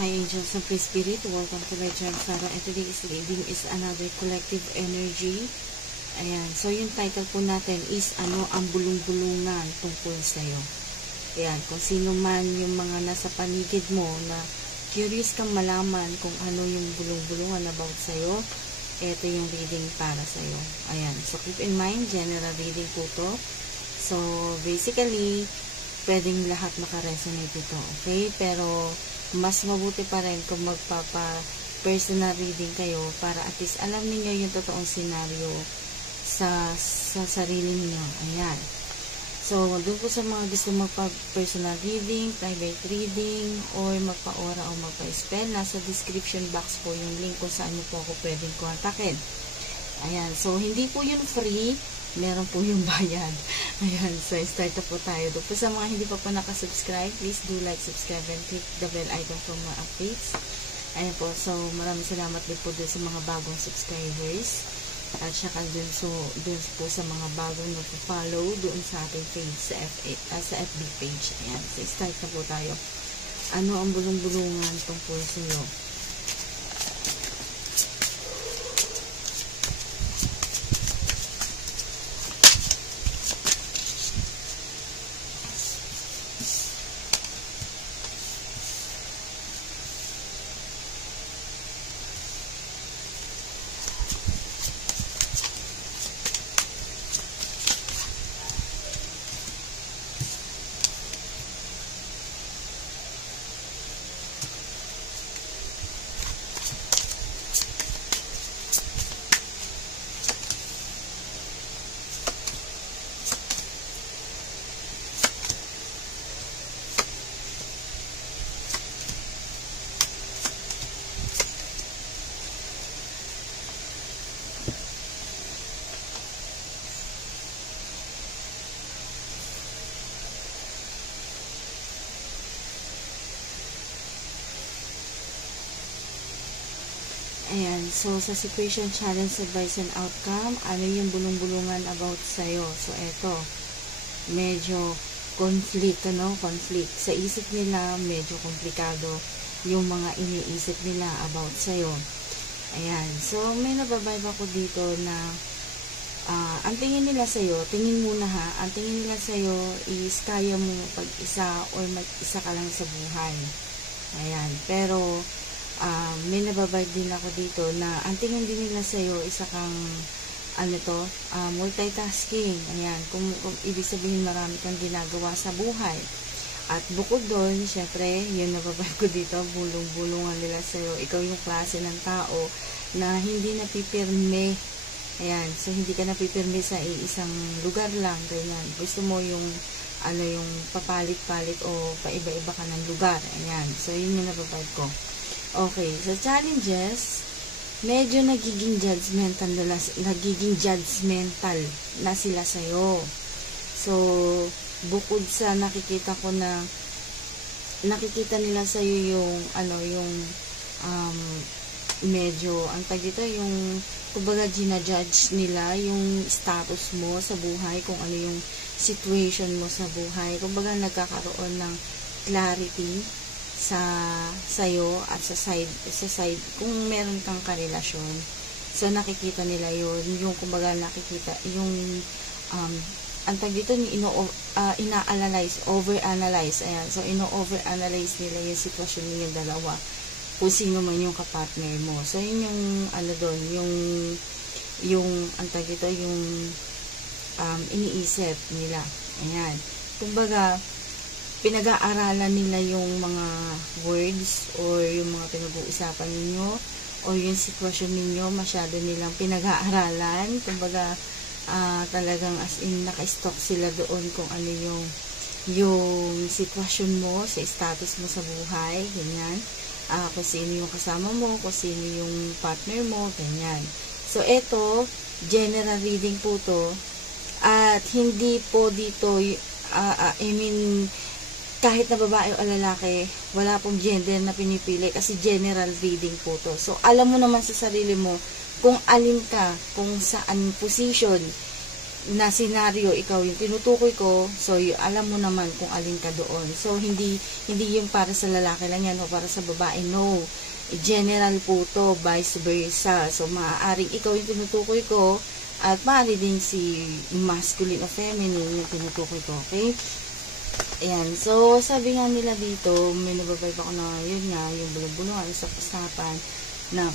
Hi angels and free spirit, welcome to my channel Sarah, and today's reading is another collective energy. Ayan, so yung title po natin is ano ang bulong-bulungan tungkol sa'yo. Ayan, kung sino man yung mga nasa paligid mo na curious kang malaman kung ano yung bulong-bulungan about sa'yo, ito yung reading para sa'yo. Ayan, so keep in mind, general reading po to. So basically, pwedeng lahat makaresonate ito, okay? Pero mas mabuti pa rin kung magpapa-personal reading kayo para at least alam niyo yung totoong scenario sa sarili niyo. Ayan. So, doon po sa mga gusto magpa-personal reading, private reading, or magpa-aura o magpa-spell, nasa description box po yung link kung saan niyo po ako pwedeng kontakin. Ayan. So, hindi po yun free. Meron po yung bayad. Ayan, so start na po tayo. Doon po sa mga hindi pa po nakasubscribe, please do like, subscribe, and click the bell icon for more updates. Ayan po, so maraming salamat din po doon sa mga bagong subscribers. At saka doon po sa mga bagong nagpo-follow doon sa ating page, sa FB page. Ayan, so start na po tayo. Ano ang bulong-bulungan tungkol sa iyo? Ayan, so sa situation, challenge, advice, and outcome, ano yung bulong-bulungan about sa'yo? So, eto, medyo conflict, conflict. Sa isip nila, medyo komplikado yung mga iniisip nila about sa'yo. Ayan, so may nababibe ako dito na ang tingin nila sa'yo, tingin muna ha, ang tingin nila sa'yo is kaya mo pag-isa or mag-isa ka lang sa buhay. Ayan, pero may nababibe din ako dito na ang tingin din nila sa'yo, isa kang multitasking. Ayan, kung ibig sabihin marami kang ginagawa sa buhay. At bukod doon, syempre, yun nababibe ko dito, bulong-bulungan nila sa'yo. Ikaw yung klase ng tao na hindi napipirme. Ayan, so hindi ka napipirme sa isang lugar lang, ganyan. Gusto mo yung yung papalit-palit o paiba-iba ka ng lugar. Ayan, so yun yung nababibe ko. Okay, so challenges, medyo nagiging judgmental na sila sa'yo. So, bukod sa nakikita ko na nakikita nila sa'yo yung medyo, ang tag dito, yung kumbaga ginajudge nila yung status mo sa buhay, kung ano yung situation mo sa buhay. Kumbaga nagkakaroon ng clarity sa'yo at sa side kung meron kang karelasyon. So nakikita nila yun, yung kumbaga nakikita yung ang tag dito ina-analyze, over-analyze. Ayan, so ino-over-analyze nila yung sitwasyon niyo dalawa, kung sino man yung kapartner mo. So yun yung doon, yung ang tag dito, yung iniisip nila. Ayan, kumbaga pinag-aaralan nila yung mga words or yung mga pinag-uusapan ninyo o yung sitwasyon ninyo, masyado nilang pinag-aaralan. Kumbaga talagang as in naka-stock sila doon kung ano yung sitwasyon mo, sa status mo sa buhay, ganyan. Kung sino yung kasama mo, kung sino yung partner mo, ganyan. So eto, general reading po to, at hindi po dito kahit na babae o lalaki, wala pong gender na pinipili kasi general reading po to. So, alam mo naman sa sarili mo kung alin ka, kung saan position na senaryo, ikaw yung tinutukoy ko, so alam mo naman kung alin ka doon. So hindi yung para sa lalaki lang yan o para sa babae, no. General po to, vice versa. So maaaring ikaw yung tinutukoy ko at maaari din si masculine o feminine yung tinutukoy ko, okay? Ayan, so sabi nga nila dito, may nababibe ako na yun nga, yung bulong-bulungan sa usapan na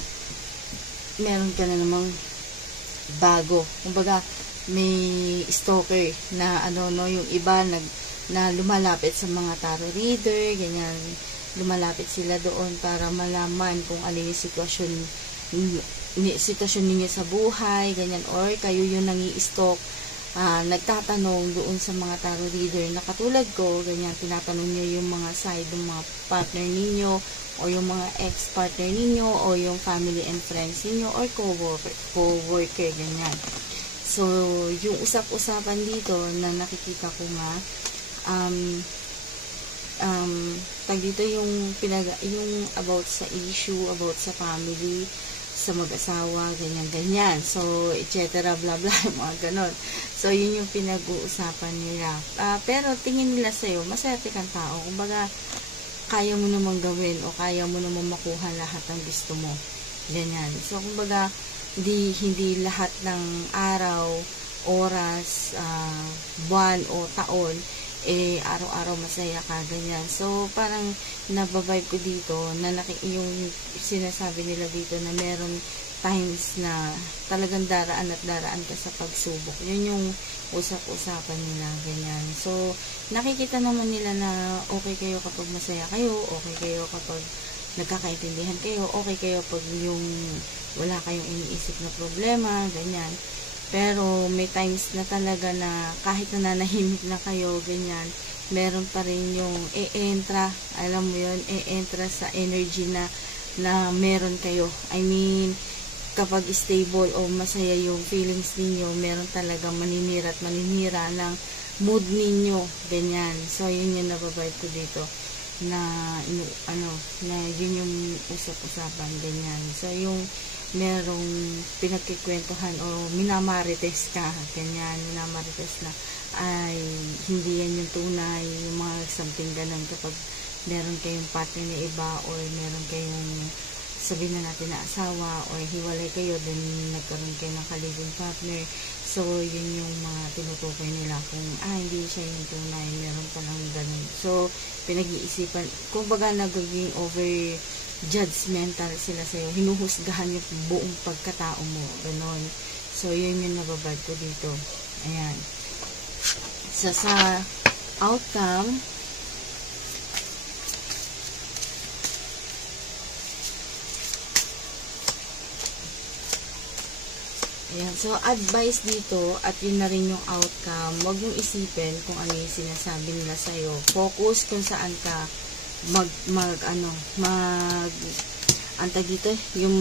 meron ka na namang bago. Kumbaga, may stalker na yung iba na lumalapit sa mga tarot reader, ganyan. Lumalapit sila doon para malaman kung ano yung sitwasyon ninyo sa buhay, ganyan, or kayo yung nangi-stalk, nagtatanong doon sa mga tarot reader na katulad ko, ganyan, tinatanong nyo yung mga side ng mga partner ninyo, o yung mga ex-partner ninyo, o yung family and friends ninyo, or co-worker, ganyan. So, yung usap-usapan dito na nakikita ko nga, tag dito yung about sa issue, about sa family, sa mag-asawa, ganyan-ganyan. So, etc. blah blah, mga ganon. So, yun yung pinag-uusapan nila. Pero, tingin nila sa'yo, maswerte kang tao. Kumbaga, kaya mo namang gawin o kaya mo namang makuha lahat ng gusto mo. Ganyan. So, kumbaga, hindi lahat ng araw, oras, buwan o taon, araw-araw masaya ka, ganyan. So, parang nababibe ko dito, na yung sinasabi nila dito na meron times na talagang daraan at daraan ka sa pagsubok. Yun yung usap-usapan nila, ganyan. So, nakikita naman nila na okay kayo kapag masaya kayo, okay kayo kapag nagkakaintindihan kayo, okay kayo pag yung wala kayong iniisip na problema, ganyan. Pero may times na talaga na kahit nananahimik na kayo, ganyan, meron pa rin yung alam mo yun, sa energy na meron kayo. I mean, kapag stable o masaya yung feelings ninyo, meron talaga maninira at maninira ng mood ninyo, ganyan. So, yun yung nababibe ko dito na yun yung usap-usapan, ganyan. So, yung merong pinagkikwentuhan o minamarites ka, ganyan, minamarites na ay hindi yan yung tunay, yung mga something ganun kapag meron kayong partner na iba or meron kayong sabihin na natin na asawa or hiwalay kayo, then nagkaroon kayo ng kalibing partner. So, yun yung mga tinutukoy nila kung hindi siya yung tunay, meron palang ganun. So, pinag-iisipan, kumbaga nagiging over judgmental sila sa'yo, hinuhusgahan yung buong pagkatao mo, ganon. So, yun yung nababibe ko dito. Ayan. So, sa outcome, ayan. So, advice dito, at yun na rin yung outcome, huwag mong isipin kung ano yung sinasabi nila sa'yo. Focus kung saan ka dito, yung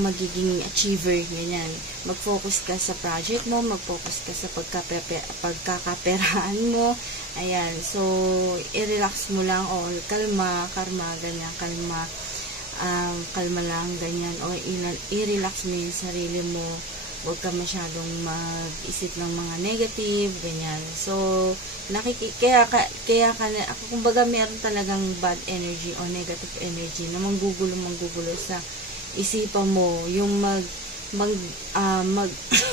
magiging achiever, ganyan. Mag-focus ka sa project mo, mag-focus ka sa pagkakaperahan mo, ayan. So, i-relax mo lang, o kalma, ganyan, kalma lang, ganyan, o i-relax mo yung sarili mo, huwag ka masyadong mag-isip ng mga negative, ganyan. So, kaya kumbaga meron talagang bad energy o negative energy na manggugulo sa isipan mo, yung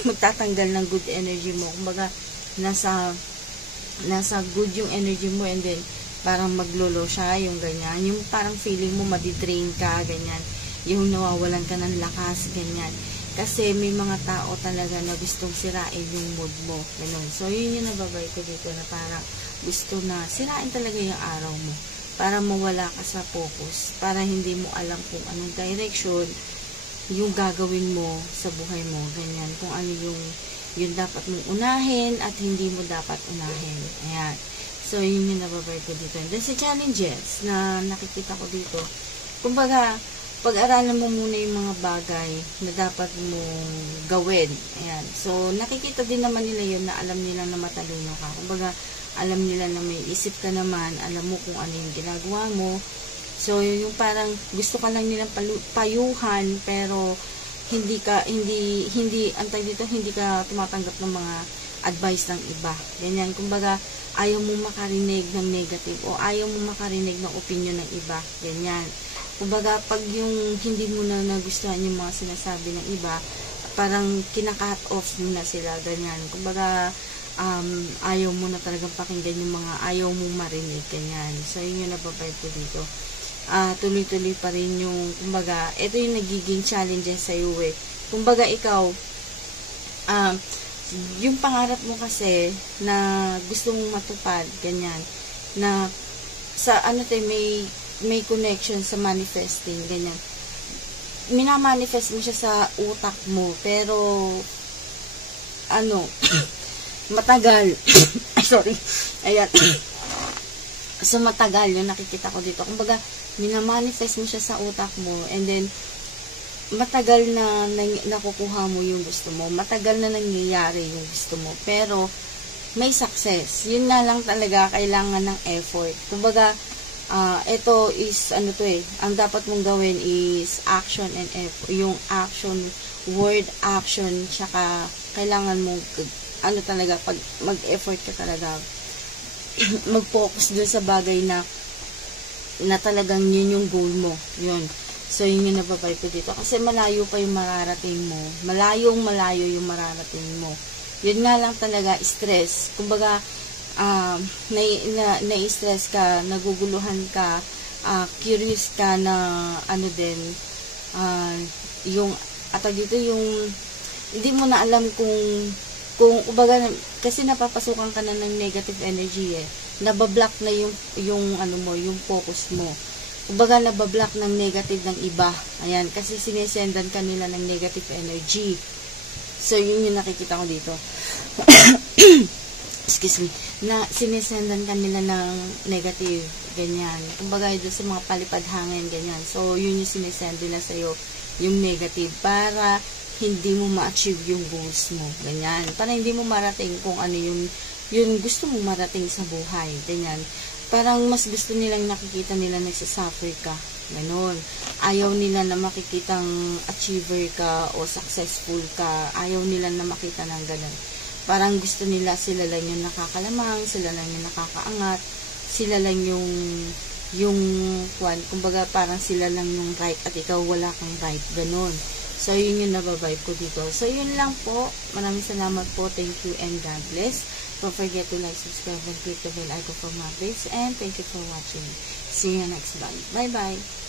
magtatanggal ng good energy mo. Kumbaga, nasa good yung energy mo, and then, parang maglolo siya, yung ganyan. Yung parang feeling mo madidrain ka, ganyan. Yung nawawalan ka ng lakas, ganyan. Kasi may mga tao talaga na gustong sirain yung mood mo. Ganun. So, yun yung nababibe ko dito na parang gusto na sirain talaga yung araw mo. Para mawala ka sa focus. Para hindi mo alam kung anong direction yung gagawin mo sa buhay mo. Ganyan. Kung ano yung dapat mong unahin at hindi mo dapat unahin. Ayan. So, yun yung nababibe ko dito. And then, sa challenges na nakikita ko dito, kumbaga, pag-aralan mo muna yung mga bagay na dapat mong gawin. Ayan. So, nakikita din naman nila yun na alam nila na matalino ka. Kumbaga, alam nila na may isip ka naman, alam mo kung ano yung ginagawa mo. So, yung parang gusto ka lang nilang payuhan, pero antay dito, hindi ka tumatanggap ng mga advice ng iba. Ganyan, kumbaga, ayaw mo makarinig ng negative o ayaw mo makarinig ng opinion ng iba. Ganyan. Kumbaga, pag yung hindi mo na nagustuhan yung mga sinasabi ng iba, parang kina-cut off mo na sila. Ganyan. Kumbaga, ayaw mo na talagang pakinggan yung mga ayaw mo marinig. Ganyan. So, yun yung nababibe ko dito. Tuloy-tuloy pa rin yung, kumbaga, ito yung nagiging challenges sa'yo eh. Kumbaga, ikaw, yung pangarap mo kasi na gusto mong matupad, ganyan, na sa may connection sa manifesting, ganyan. Minamanifest mo siya sa utak mo, pero matagal. Sorry. Ayan. So, matagal yung nakikita ko dito. Kumbaga, minamanifest mo siya sa utak mo, and then, matagal na nakukuha mo yung gusto mo. Matagal na nangyayari yung gusto mo. Pero, may success. Yun nga lang talaga, kailangan ng effort. Kumbaga, ito is, ang dapat mong gawin is action and effort. Yung action, word action, tsaka kailangan mo, talaga, pag mag-effort ka talaga, mag-focus dun sa bagay na talagang yun yung goal mo. Yun. So, yun yung nababibe ko dito. Kasi malayo pa yung mararating mo. Malayo yung mararating mo. Yun nga lang talaga, stress. Kumbaga, na-stress ka, naguguluhan ka, curious ka na, yung, dito yung, hindi mo na alam kung, kumbaga, kasi napapasukan ka na ng negative energy eh. Nabablock na yung focus mo. Kumbaga, nabablock ng negative ng iba. Ayan, kasi sinesendan ka nila ng negative energy. So, yun yung nakikita ko dito. Excuse me. Na sinesendan ka nila ng negative. Ganyan. Kumbaga, doon sa mga palipad hangin, ganyan. So, yun yung sinesend nila sa'yo, yung negative, para hindi mo ma-achieve yung goals mo. Ganyan. Para hindi mo marating kung ano yung gusto mo marating sa buhay. Ganyan. Parang mas gusto nilang nakikita nila nagsasuffer ka. Ganon. Ayaw nila na makikitang achiever ka o successful ka. Ayaw nila na makita ng ganon. Parang gusto nila sila lang yung nakakalamang, sila lang yung nakakaangat, sila lang yung kumbaga parang sila lang yung right at ikaw wala kang right. Ganon. So, yun yung nababibe ko dito. So, yun lang po. Maraming salamat po. Thank you and God bless. Don't forget to like, subscribe, and click the bell icon for more updates. And thank you for watching. See you next vlog. Bye-bye.